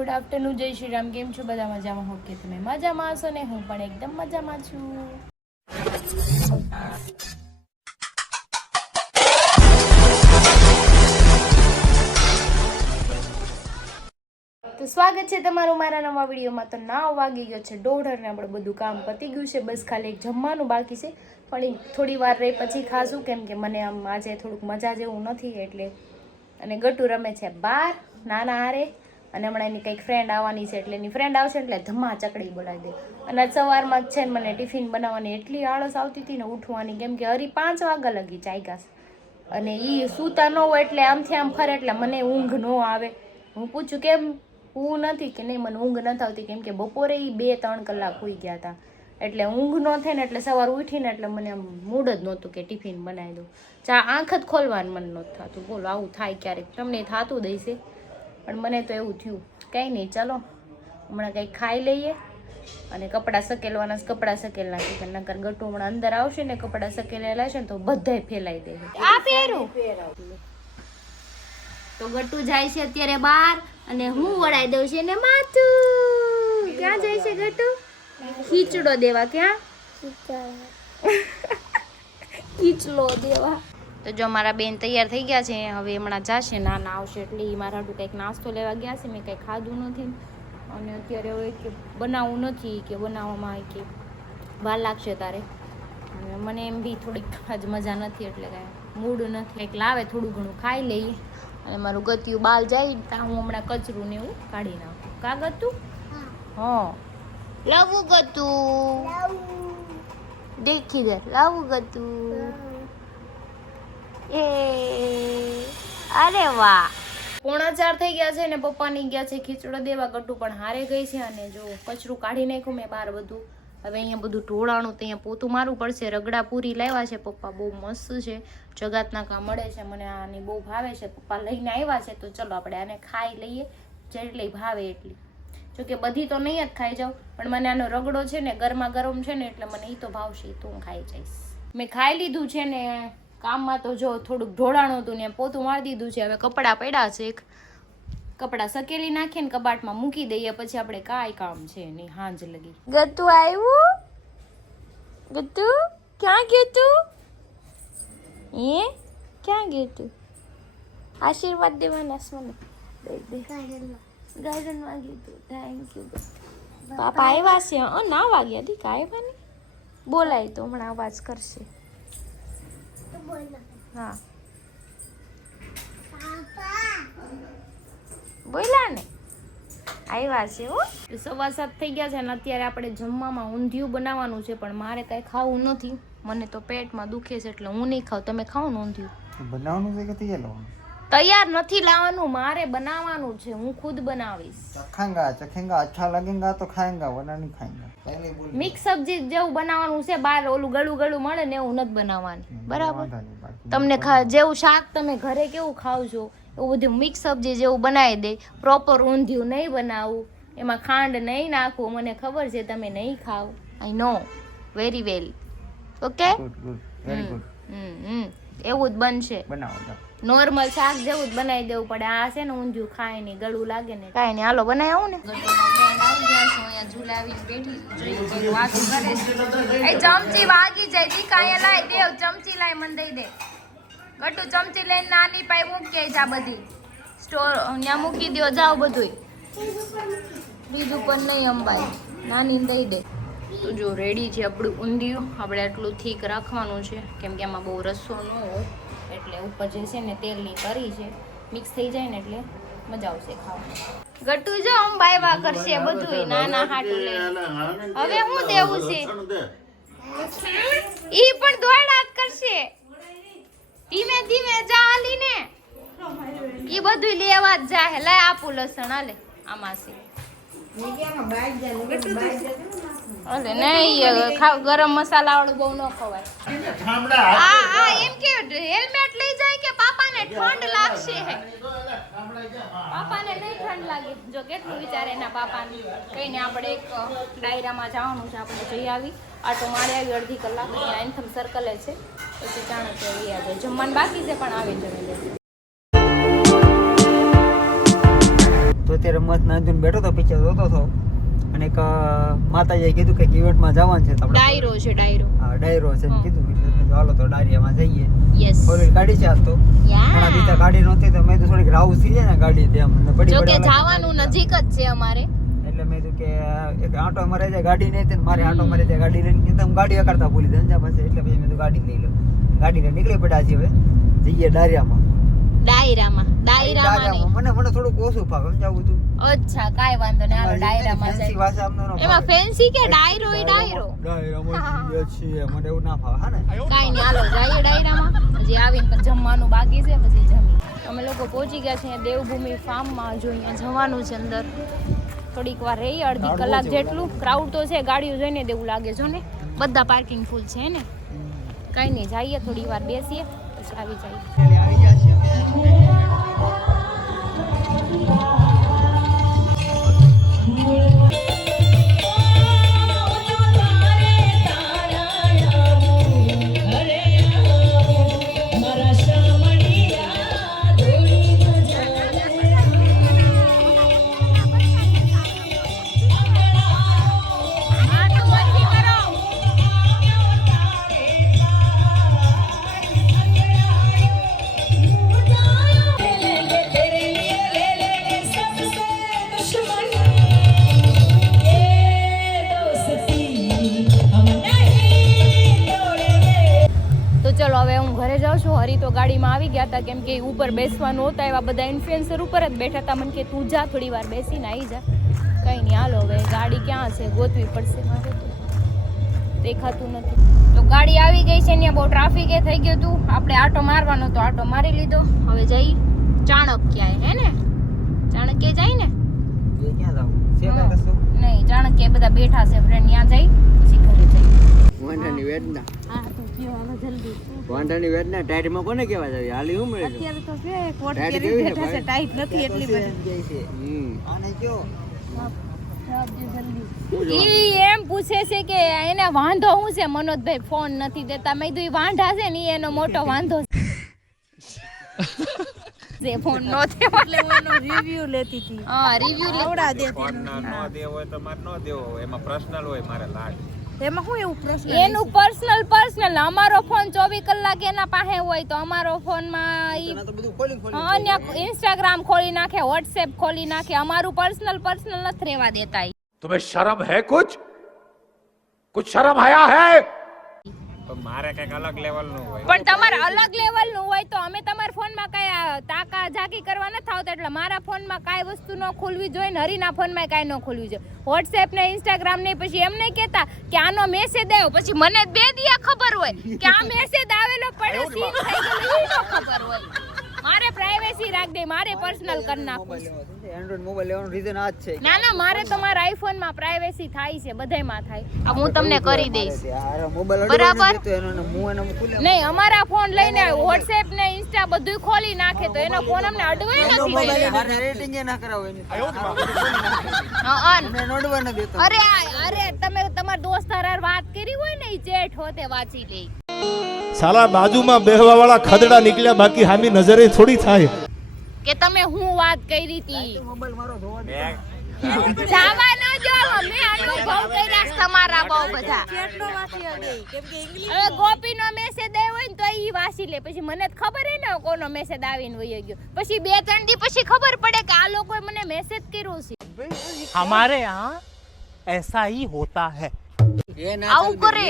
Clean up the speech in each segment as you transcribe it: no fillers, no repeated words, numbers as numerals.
Good afternoon, જય શ્રી રામ. કેમ છો બધા? મજામાં હો કે તમે મજામાં હશો ને? હું પણ એકદમ મજામાં છું. તો સ્વાગત છે તમારું મારા નવા વિડીયોમાં. તો 9 વાગી ગયો છે, 1:30 ને આપણે બધું કામ પતી ગયું છે. બસ ખાલી એક જમવાનું બાકી છે, પણ થોડી વાર રહી પછી ખાશું, કેમ કે મને આમ આજે થોડુંક મજા જેવું નથી એટલે. અને ગટુ રમે છે બહાર નાના હારે, અને હમણાં એની કંઈક ફ્રેન્ડ આવવાની છે એટલે એની ફ્રેન્ડ આવશે એટલે ધમા ચકડી બોલાવી દે. અને આજ સવારમાં જ છે ને મને ટિફિન બનાવવાની એટલી આળસ આવતી હતી ને ઉઠવાની, કેમ કે હરી 5 વાગ્યા લગી જાગ્યા છે અને એ સૂતા ન હોય એટલે આમથી આમ ફરે એટલે મને ઊંઘ ન આવે. હું પૂછું કેમ હું નથી કે નહીં, મને ઊંઘ નથી આવતી, કેમ કે બપોરે એ 2-3 કલાક સૂઈ ગયા હતા એટલે ઊંઘ ન થાય ને એટલે સવાર ઉઠીને એટલે મને આમ મૂડ જ નહોતું કે ટિફિન બનાવી દઉં. આંખ જ ખોલવાનું મન નહોતું થતું. બોલો, આવું થાય ક્યારેક, તમને થતું દઈશે પણ મને તો એવું થયું. કંઈ નહીં, ચાલો હમણાં કંઈક ખાઈ લઈએ અને કપડાં સકેલવાના, કપડાં સકેલ નાખી. નકર ગટુ હમણાં અંદર આવશે ને કપડાં સકેલેલા છે ને તો બધાય ફેલાઈ દે. આ પહેરું તો ગટુ જાય છે અત્યારે બહાર અને હું વળાઈ દઉં છે ને માથું. ક્યાં જાય છે ગટુ? ખીચડો દેવા. ક્યાં? ખીચલો દેવા. તો જો મારા બેન તૈયાર થઈ ગયા છે, હવે હમણાં જશે, નાના આવશે એટલે એ મારા હાટુ કંઈક નાસ્તો લેવા ગયા છે. મેં કંઈ ખાધું નથી અને અત્યારે હવે કે બનાવવું નથી, કે બનાવવામાં કે વાર લાગશે તારે. અને મને એમ બી થોડીક આજ મજા નથી એટલે કાંઈ મૂડ નથી. કંઈક લાવે થોડું ઘણું ખાઈ લઈએ અને મારું ગતિયું બાલ જાય ત્યાં હું હમણાં કચરું ને એવું કાઢી નાખું. કા ગતું? હા, લાવું ગતું, દેખી દે, લાવું ગતું. એ અરે વાહ, 3:45 થઈ ગયા છે ને પપ્પાની ગયા છે ખીચડો દેવા. ગટુ પણ હારે ગઈ છે અને જો કચરું કાઢી નાખ્યું મેં બહાર બધું. હવે અહીંયા બધું ઢોળાણું તો અહીંયા પોતું મારવું પડશે. રગડા પૂરી લાવ્યા છે પપ્પા, બહુ મસ્ત છે, જગાતના કામ મળે છે, મને આની બહુ ભાવે છે. પપ્પા લઈને આવ્યા છે તો ચલો આપણે આને ખાઈ લઈએ, જેટલી ભાવે એટલી. જોકે બધી તો નહીં જ ખાઈ જાઉં, પણ મને આનો રગડો છે ને ગરમા ગરમ છે ને એટલે મને એ તો ભાવશે, તો હું ખાઈ જઈશ. મેં ખાઈ લીધું છે ને કામમાં તો જો થોડુંક ઢોળાણું હતું ને પોતું મારી દીધું છે. હવે કપડાં પડ્યા છે, કપડાં સકેલી નાખીને કબાટમાં મૂકી દઈએ, પછી આપણે કાંઈ કામ છે નહીં હાંજ લગી. ગતુ આવ્યું? ગતુ ક્યાં ગયું તું? એ ક્યાં ગયું તું? આશીર્વાદ દેવાના મને દે. ગાર્ડનમાં ગયું તું. Thank you. પાપા આવ્યા છે? 9 વાગ્યા દી કાંઈ બને બોલાય તો હમણાં અવાજ કરશે. હા બોલા ને, આવ્યા છે હો. 7:15 થઈ ગયા છે ને અત્યારે આપણે જમવામાં ઊંધિયું બનાવવાનું છે, પણ મારે કાંઈ ખાવું નથી, મને તો પેટમાં દુખે છે એટલે હું નહીં ખાઉં. તમે ખાઓ ને ઊંધિયું? બનાવવાનું છે કે તૈયાર લાવવાનું? તૈયાર નથી લાવવાનું, મારે બનાવવાનું છે, હું ખુદ બનાવીશ. ચખેંગા અચ્છા લગેંગા તો ખાएंगा, વરના નહીં ખાएंगा. મિક્સ સબ્જી જેવું બનાવવાનું છે, બહાર ઓલું ગળું મળે ને એવું નથી બનાવવાનું, બરાબર? તમને જેવું શાક તમે ઘરે કેવું ખાવ છો એવું બધું મિક્સ સબ્જી જેવું બનાવી દે. પ્રોપર ઊંધિયું નહીં બનાવું, એમાં ખાંડ નહીં નાખવું. મને ખબર છે તમે નહીં ખાવ, I know very well. Okay, very good. એવું જ બનશે. બનાવો નોર્મલ શાક જેવું જ બનાવી દેવું પડે. આ છે ને ઊંધિયું ખાય ને ગળું લાગે ને કાંઈ નહીં. હાલો બનાવી આવું ને. ઝુલાવીને બેઠી વાતું કરે છે. ચમચી વાગી જાય દી, કાંઈ લાય દેવ ચમચી લાય મને દઈ દે. ગટુ ચમચી લઈને નાની પાઈ મૂકી જા, બધી સ્ટોર ત્યાં મૂકી દો, જાઓ બધું. બીજું પણ નહીં અંબાઈ, નાની દઈ દે. તો જો રેડી છે આપણું ઊંધિયું. આપણે આટલું થીક રાખવાનું છે, કેમ કે એમાં બહુ રસો ન હોય એટલે ઉપર જે છે ને તેલની તરી છે, મિક્સ થઈ જાય ને એટલે મજા આવશે ખાવાની. ગટુ જો અંબાઈવા કરશે બધું નાના હાટું લઈને. હવે હું દેવું છે? ઈ પણ દોડા કરશે. ધીમે ધીમે જા આલી ને, ઈ બધું લેવા જ જાય. લાય આપું લસણ, હાલે આમાં છે. અરે નહીં, ગરમ મસાલા વાળું બહુ ન ખવાય. આ એમ કે હેલ્મેટ લઈ જાય કે પાપાને ઠંડ લાગશે. પાપાને નહીં ઠંડ લાગે. જો કેટલું વિચારે એના પાપાને. કઈ ને આપણે એક ડાયરામાં જવાનું છે, આપણે જઈ આવી, આટો મારી આવી અડધી કલાક. અહીંયા એન્થમ સર્કલે છે, પછી ચાણક્ય આવી જાય. જમવાનું બાકી છે પણ આવી જમી લે. તો અત્યારે મસ્ત નાંદીને બેઠો તો પિક્ચર જોતો હતો અને એક માતાજીએ કીધું કે ઇવેન્ટમાં જવાનું છે તો આપણે ડાયરો છે ડાયરો. હા ડાયરો છે એમ કીધું એટલે મેં કીધું હાલો તો ડાયરામાં જઈએ. યસ. ફોર વ્હીલ ગાડી છે આજ તો ઘણા દિવસ ગાડી નહોતી તો મેં તો થોડીક રાઉસ થઈ જાય ને ગાડી તેમ પડી જો કે જવાનું નજીક જ છે અમારે. એટલે મેં કીધું કે એક આંટો મારે જાય ગાડી નહીં તો મારે આંટો મારે જાય ગાડી લઈને કીધું ગાડી કરતા ભૂલી ધંધા પાસે એટલે પછી મેં તો ગાડી લઈ લઉં. ગાડી લઈને નીકળી પડ્યા છીએ હવે જઈએ ડાયરામાં. ડાયરામાં નહીં. મને થોડુંક ઓછું ફાવે સમજાવું તું. અચ્છા કાઈ વાંધો નહીં, હાલો ડાયરામાં ફેન્સી જાય. ભાષા અમને ન એમાં ફાવે. ફેન્સી કે ડાયરો એ ડાયરો. ડાયરામાં જઈએ છીએ મને એવું ના ફાવે હા ને. કાઈ નહીં, હાલો જઈએ ડાયરામાં. હજી આવીને પણ જમવાનું બાકી છે, પછી જમી. અમે લોકો પહોંચી ગયા છીએ દેવભૂમિ ફાર્મમાં. જો અહીંયા જવાનું છે અંદર. થોડીક વાર રહી, અડધી કલાક જેટલું. ક્રાઉડ તો છે, ગાડીઓ જોઈને દેવું લાગે છો ને, બધા પાર્કિંગ ફૂલ છે ને. કાંઈ નહીં, જઈએ થોડી વાર બેસીએ પછી આવી જઈએ. ચલો હવે હું ઘરે જાઉં છું. હરી તો ગાડીમાં આવી ગયા હતા કેમ કે ઉપર બેસવાનું હોતા, એવા બધા ઇન્ફ્લુએન્સર ઉપર જ બેઠા હતા. મને કે તું જા થોડી વાર બેસીને આવી જા. કંઈ નહીં, હાલો હવે ગાડી ક્યાં છે ગોતવી પડશે મારે, તો દેખાતું નથી. તો ગાડી આવી ગઈ છે, અહીંયા બહુ ટ્રાફિક એ થઈ ગયું હતું. આપણે આટો મારવાનો તો આટો મારી લીધો. હવે જઈ ચાણક્ય હે ને, ચાણક્ય જાય ને નહીં, ચાણક્ય બધા બેઠા છે ફ્રેન્ડ, ત્યાં જઈ પછી ઘરે જઈ. વાંઢાની વેદના હા તો કયો હવે જલ્દી. વાંઢાની વેદના ટાઈટમાં કોને કહેવા જાવી હાલી હું મળે અત્યારે તો કે કોટ પહેરી બેઠા છે, ટાઈટ નથી એટલી બધી. આને કયો ઈ એમ પૂછે છે કે એને વાંધો શું છે મનોજભાઈ ફોન નથી દેતા. મેં કીધું ઈ વાંઢા છે ને, ઈ એનો મોટો વાંધો છે ફોન નો દેવા. એટલે હું એનો રિવ્યુ લેતી હતી. હા રિવ્યુ આવડા દેતી. ફોન ન દેવો હોય તો મારે ન દેવો હોય, એમાં પર્સનલ હોય મારે લાડ. એમાં શું એવું પ્રશ્ન એનું પર્સનલ. અમારો ફોન 24 કલાક એના પાસે હોય તો અમારો ફોન માં ઈ તો બધું ખોલી અન્ય ઇન્સ્ટાગ્રામ ખોલી નાખે, વોટ્સએપ ખોલી નાખે. અમારું પર્સનલ નથી રહેવા દેતા ઈ. तुम्हें शर्म है कुछ शर्म आया है? તો મારે કઈક અલગ લેવલ નું હોય. પણ તમારે અલગ લેવલ નું હોય તો અમે તમારા ફોન માં કઈ તાકા ઝાકી કરવા નથી આવતા, એટલે મારા ફોન માં કઈ વસ્તુ ન ખોલવી જોઈએ ને હરીના ફોન માં કઈ ન ખોલવી જોઈએ. વોટ્સએપ ને ઇન્સ્ટાગ્રામ ને પછી એમ નહીં કેતા કે આનો મેસેજ આવ્યો, પછી મને 2 દિયા ખબર હોય કે આ મેસેજ આવેલો પડ્યો સીન થઈ ગયો, ઈ ન ખબર હોય. મારે પ્રાઇવેસી રાખ દે, મારે પર્સનલ કરી નાખું. એન્ડ્રોઇડ મોબાઈલ લેવાનું રીઝન આ જ છે. ના મારે તો મારા આઈફોન માં પ્રાઇવેસી થાય છે, બધાયમાં થાય. આ હું તમને કરી દઈશ બરાબર. નહીં અમારા ફોન લઈને વોટ્સએપ ને ઇન્સ્ટા બધું ખોલી નાખે તો એનો ફોન અમને અડવાય નથી. રેટિંગ એ ના કરાવો એની. અરે તમે તમારા દોસ્ત હારે વાત કરી હોય ને, ઈ ચેટ હોતે વાંચી લે. સાલા બાજુમાં બેહવા વાળા ખદડા નીકળ્યા, બાકી હામી નજરે થોડી થાય કે તમે હું વાત કરી હતી. મોબાઈલ મારો ધોવા દે. જાવા ન જો, અમે અનુભવ કર્યા છે તમારા બહુ બધા. કેટલો વાંચી હતી કેમ કે ઇંગ્લિશ હવે ગોપીનો મેસેજ આવ્યો હોય ને તો ઈ વાંચી લે, પછી મને જ ખબર હે ને કોનો મેસેજ આવીને વયો ગયો. પછી 2-3 દી પછી ખબર પડે કે આ લોકોએ મને મેસેજ કર્યો છે. हमारे यहाँ ऐसा ही होता है. આવું કરે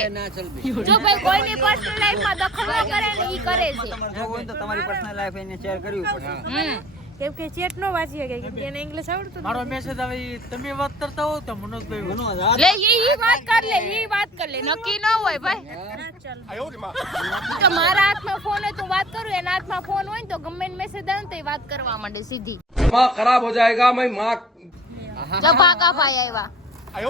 જો ભાઈ કોઈની પર્સનલ લાઈફમાં દખલ ન કરે ને ઈ કરે છે. જો હોય તો તમારી પર્સનલ લાઈફ એને શેર કરવી પડે. કેમ કે ચેટ નો વાંચી શકે કેમ કે એને ઇંગ્લિશ આવડતું मारो मैसेज अभी તમે વાત કરતા હો તો મનોજભાઈ લે ઈ વાત કર લે નક્કી ન હોય ભાઈ. તો મારા હાથમાં ફોન હોય તો વાત કરું, એના હાથમાં ફોન હોય ને તો ગમે ને મેસેજ આવે તો વાત કરવા માંડે સીધી. दिमाग खराब हो जाएगा मैं माँ. જો ભાગા ભાઈ આવ્યા.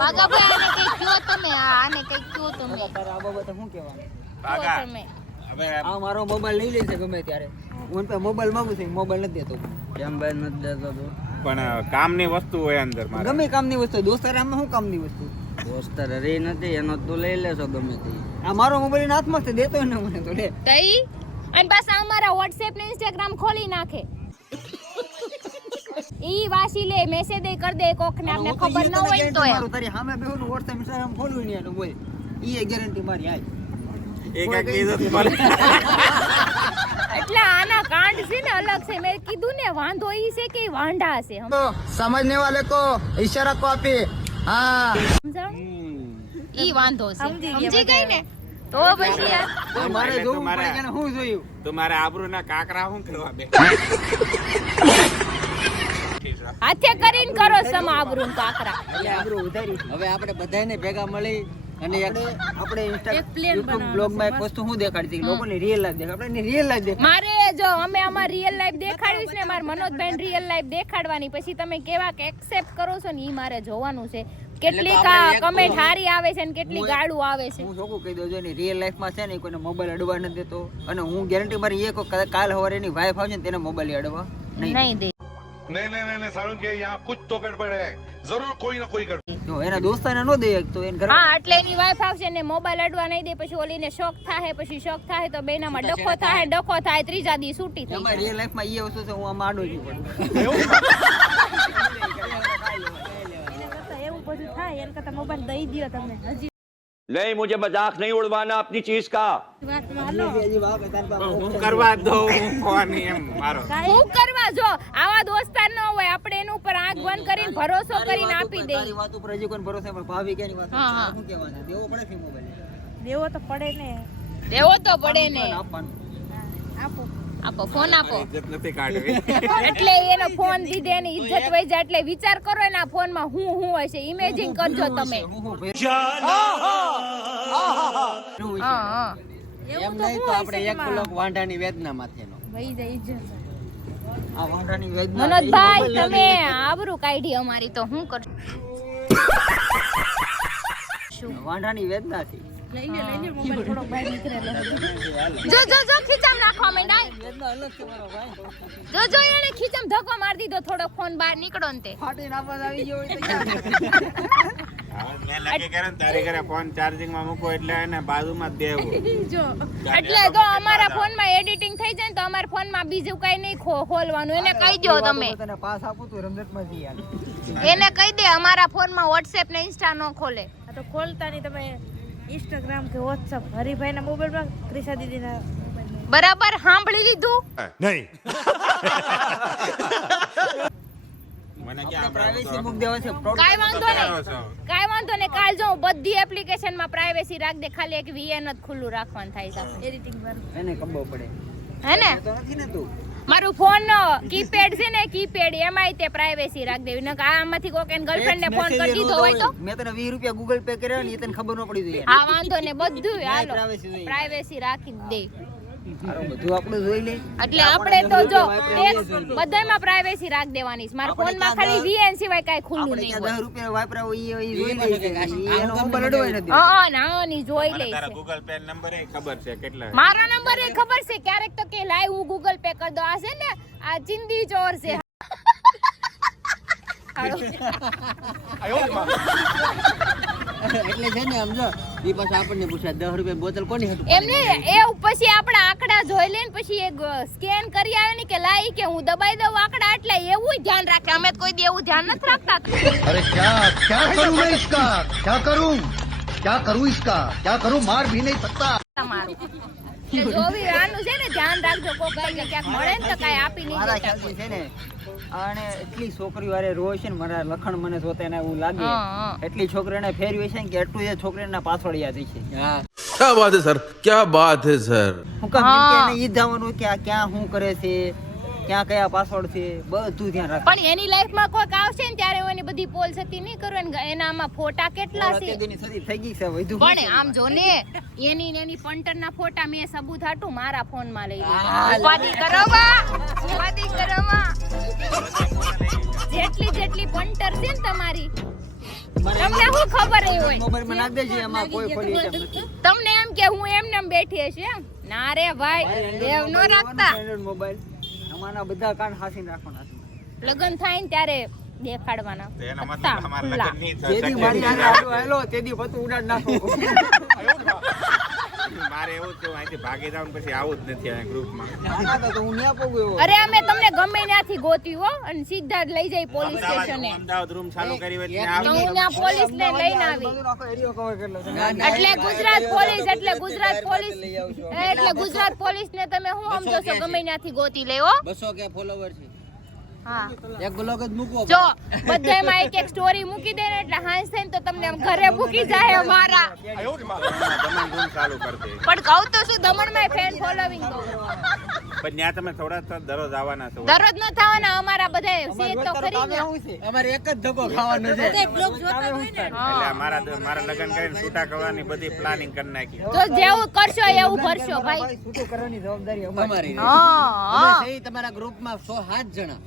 ભાગા ભાઈ આને કઈ કયો તમે, આને કઈ કયો તમે. આ બાબતે શું કહેવાનું? કયો તમે. હવે આ મારો મોબાઈલ લઈ લે છે ગમે ત્યારે. હું તો મોબાઈલ માંગુ છું, મોબાઈલ નથી દેતો. કેમ ભાઈ નથી દેતો તો? પણ કામની વસ્તુ હોય અંદર મારે. ગમે કામની વસ્તુ. દોસ્તાર આમાં શું કામની વસ્તુ? દોસ્તાર રે નથી એનો તું લઈ લેશો ગમે તે. આ મારો મોબાઈલ એના હાથમાં છે, દેતો ને મને તો લે. તઈ અને પાછા અમારા વોટ્સએપ ને ઇન્સ્ટાગ્રામ ખોલી નાખે. ઈ વાસી લે મેસેજ કર દે કોક ને આપણે ખબર ન હોય તો એમ. તારી સામે બેહું WhatsApp Instagram ખોલવું નહીં એનું બોલ ઈ ગેરંટી મારી આય એક કીધું તમારે એટલે આના કાંડ છે ને અલગ છે. મેં કીધું ને વાંધો ઈ છે કે ઈ વાંઢા છે. સમજને વાલે કો ઈશારા કો આપી હા સમજાણ ઈ વાંધો છે. સમજી ગઈ ને તો પછી યાર મારે જોવું પડે કે હું જોયું તમારે આબરૂના કાકરા શું કરવા બે હાથે કરીને કરો સમ આબરૂન કાકરા. એટલે આબરૂ ઉધારી હવે આપણે બધાને ભેગા મળી અને આપણે YouTube બ્લોગ માં એક વસ્તુ હું દેખાડતી લોકોને રિયલ લાઈફ દેખાડ આપણે રિયલ લાઈફ દેખાડ મારે જો અમે અમાર રિયલ લાઈફ દેખાડવીશ ને માર મનોજભાઈ રિયલ લાઈફ દેખાડવાની પછી તમે કેવા કે એક્સેપ્ટ કરો છો ને ઈ મારે જોવાનું છે. કેટલી કમેન્ટ હારી આવે છે ને કેટલી ગાળું આવે છે. હું શું કહી દઉં જો ને રિયલ લાઈફ માં છે ને કોઈને મોબાઈલ અડવા નથી દેતો અને હું ગેરંટી મારી એક કાલ સવારે એની વાઈફ આવશે ને તેને મોબાઈલ અડવા નહીં દે. नहीं सारुण के यहाँ कुछ तो गड़बड़ है जरूर कोई ना कोई गड़बड़ જો એના દોસ્તાને નો દે તો એને ઘર હા એટલે એની વાઈફ આવશે ને મોબાઈલ અડવા નહીં દે પછી ઓલીને શોખ થાય પછી શોખ થાય તો બેનામાં ડખો થાય ત્રીજા દી છૂટી થઈ અમારી રિયલ લાઈફ માં એ વસ્તુ છે હું આમાં આડો છું એવું બધું થાય એના કરતા મોબાઈલ દઈ દ્યો તમે હજી नहीं मुझे मजाक नहीं उड़वाना अपनी चीज का વાતમાં હાલો હું કરવા દઉં ફોન એમ મારો હું કરવા જો આવા દોસ્તાર ન હોય આપણે એના ઉપર આંખ બંધ કરીને ભરોસો કરીને આપી દઈએ. તારી વાત ઉપર હજી કોઈ ભરોસો પણ ભાભી કેની વાત હા, હા. શું કહેવાનું દેવો પડે છે મોબાઈલ દેવો તો પડે ને દેવો તો પડે ને. આપવાનું આપો આપો ફોન આપો ઇજ્જત નથી કાઢવી એટલે એનો ફોન દીધે એની ઇજ્જત વઈ જાય એટલે વિચાર કરો એના ફોનમાં હું હશે ઇમેજિન કરજો તમે. હા હા એમ નહીં તો આપણે એક બ્લોક વાંઢાની વેદના માથેનો વઈ જાય ઇજ્જત. આ વાંઢાની વેદના મનોજભાઈ તમે આબરૂ કાઢી અમારી તો હું કરશું. વાંઢાની વેદના છે લઈ લે મોબાઈલ થોડો બહાર નીકળેલો જો ખીચામ નાખવા માંડાય. વેદના અલગ છે મારો ભાઈ જો એને ખીચામ ધક્કો મારી દીધો થોડો ફોન બહાર નીકળો ને તે. ફાટીને આવાજ આવી ગયો હોય તો મેં લાગે કરે ને તારી ઘરે ફોન ચાર્જિંગ માં મૂકો એટલે એને બાજુમાં જ દેવું જો એટલે જો અમારા ફોનમાં એડિટિંગ થઈ જાય ને તો અમારા ફોનમાં બીજું કઈ નહીં ખોલવાનું. એને કહી દો તમે તને પાસ આપું તું રમઝટમાં જી યાર એને કહી દે અમારા ફોનમાં વોટ્સએપ ને ઇન્સ્ટા ન ખોલે. આ તો ખોલતા નહીં તમે ઇન્સ્ટાગ્રામ કે વોટ્સઅપ હરીભાઈના મોબાઈલમાં ક્રિશા દીદીના મોબાઈલમાં બરાબર સાંભળી લીધું. नहीं મને પ્રાઇવેસી મૂક દેવા છે કાઈ વાંધો નહીં કાલ જો બધી એપ્લિકેશન માં પ્રાઇવેસી રાખ દે ખાલી એક VN જ ખુલ્લું રાખવાનું થાય છે એડિટિંગ વાળું એને ખબર પડે હે ને. તો નથી ને તું મારું ફોન કીપેડ છે ને કીપેડ એમાંય તે પ્રાઇવેસી રાખ દેવી નકર આમાંથી કોક એને ગર્લફ્રેન્ડ ને ફોન કરી દીધો હોય તો મેં તને 20 રૂપિયા ગૂગલ પે કર્યા ને એ તને ખબર ન પડી જોઈએ હા વાંધો ને બધું હાલો privacy જોઈએ. પ્રાઇવેસી રાખી જ દે. હારો બધું આપણે જોઈ લે એટલે આપણે તો જો બધામાં પ્રાઇવેસી રાખ દેવાની છે. મારા ફોનમાં ખાલી VN સિવાય કાઈ ખુલ્લું આપણે નહીં ત્યાં હોય. 10 રૂપિયા વાપરાવો ઈ જોઈ લે છે એનો નંબર અડવાય નથી હા નાની જોઈ લે તારા છે. ગૂગલ પે નંબર એ ખબર છે કેટલા મારા નંબર એ ખબર છે ક્યારેક તો કે લાઈવ હું ગૂગલ પે કરી દો. આ છે ને આ ચિંદી ચોર છે. એટલે છે ને સમજો એ પાછું આપણને પૂછ્યા 10 રૂપિયા બોતલ કોની હતું એમને એ પછી આપણા આંકડા જોઈ લે ને પછી એક સ્કેન કરી આવે ને કે લાઈ કે હું દબાઈ દઉં આંકડા એટલે એવું ધ્યાન રાખે. અમે તો કોઈ દી એવું ધ્યાન નથી રાખતા. अरे क्या करूं मैं इसका क्या करूं इसका क्या करूं मार भी नहीं सकता તમારું એટલે જો બી આનું છે ને ધ્યાન રાખજો. કોક કઈ ક્યાંક મળે ને તો કાઈ આપી નહીં મારા દેતા. ખ્યાલથી છે ને આને એટલી છોકરીઓ હારે રોજ છે ને મારા લખણ મને જોતા એને એવું લાગે હા. એટલી છોકરીઓને ફેરવી છે ને કે એટલું એ છોકરીના પાછળ યાદ છે હા क्या बात है सर क्या बात है सर હું કામ એમ કે હા. એને ઈ જ જવાનું કે આ ક્યાં શું કરે છે ક્યાં કયા પાસવર્ડ છે બધું ધ્યાન રાખે પણ એની લાઈફમાં કોઈક આવશે ને ત્યારે હું એની બધી પોલ સતી નહીં કરું ને એનામાં ફોટા કેટલા છે. અત્યારની સદી થઈ ગઈ છે વધુ પણ આમ જો ને એની પંટરના ફોટા મેં સબૂત હાટું મારા ફોનમાં લઈ લીધા. ઉપાધિ કરવામાં જેટલી પંટર છે ને તમારી તમને શું ખબર હોય મોબાઈલમાં નાખ દેજે એમાં કોઈ ખોલી એમ નથી તમને એમ કે હું એમને એમ બેઠી હશે એમ ના રે ભાઈ દેવ નો રાખતા. Android મોબાઈલ આમાંના બધા કાન હાસીને રાખવાના છે લગન થાય ને ત્યારે દેખાડવાના. એનો મતલબ પત્તા, અમારા ખુલ્લા. લગ્ન નહીં તેદી થઈ મારી શકે હારે હાલો તેદી પતું ઉડાડ નાખો મારે એવું જ અહીંથી ભાગી જાવ પછી આવું જ નથી આ ગ્રુપમાં. ના તો હું ન્યા પોગું એવો. અરે અમે તમને ગમે ત્યાંથી ગોતી હો અને સીધા જ લઈ જાય પોલીસ સ્ટેશને. અમદાવાદ રૂમ ચાલુ કરી હોય તો હું ત્યાં પોલીસ ને લઈને આવી. બધું આખો એરિયો cover કરેલો છે. એટલે ગુજરાત પોલીસ એટલે ગુજરાત પોલીસ ને તમે શું સમજો છો ગમે ત્યાંથી ગોતી લેવો. 200 કે ફોલોવર છે. હા એક બ્લોગ જ મૂકવો જો બધાયમાં એક સ્ટોરી મૂકી દે ને એટલે હાંસ થઈને તો તમને આમ ઘરે મૂકી જાય અમારા. દમણ રૂમ ચાલુ કરી દે. પણ કહું તો શું દમણમાં ફેન ફોલોવિંગ પણ ત્યાં તમે થોડા દરરોજ આવવાના છો. દરરોજ ન થવાના અમારા બધા સેજ તો ખરી ને. અમારે એક જ ધક્કો ખાવાનો છે. એટલે મારા લગ્ન કરીને છૂટા કરવાની બધી પ્લાનિંગ કરી નાખી. તો જેવું કરશો એવું ભરશો ભાઈ. છૂટું કરવાની જવાબદારી અમારી. અમારી હા અમે છે તમારા ગ્રુપમાં 107 જણા.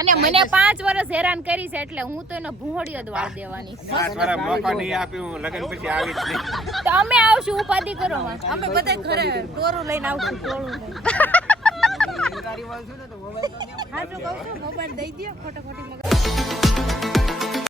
અને મને 5 વર્ષ હેરાન કરી છે એટલે હું તો એનો ભૂંગળીઓ જ વાળ દેવાની. 5 વર્ષ મોકો નહીં આપ્યું લગ્ન પછી આવી જ નહીં. તો અમે આવશું ઉપાધિ કરો માં. અમે બધા ઘરે ટોરું લઈને આવશું ટોરું લઈને તારી વાત શું ને તો મોબાઈલ તો હા જો કહું છું મોબાઈલ દઈ દો ખોટો ખોટી મગજ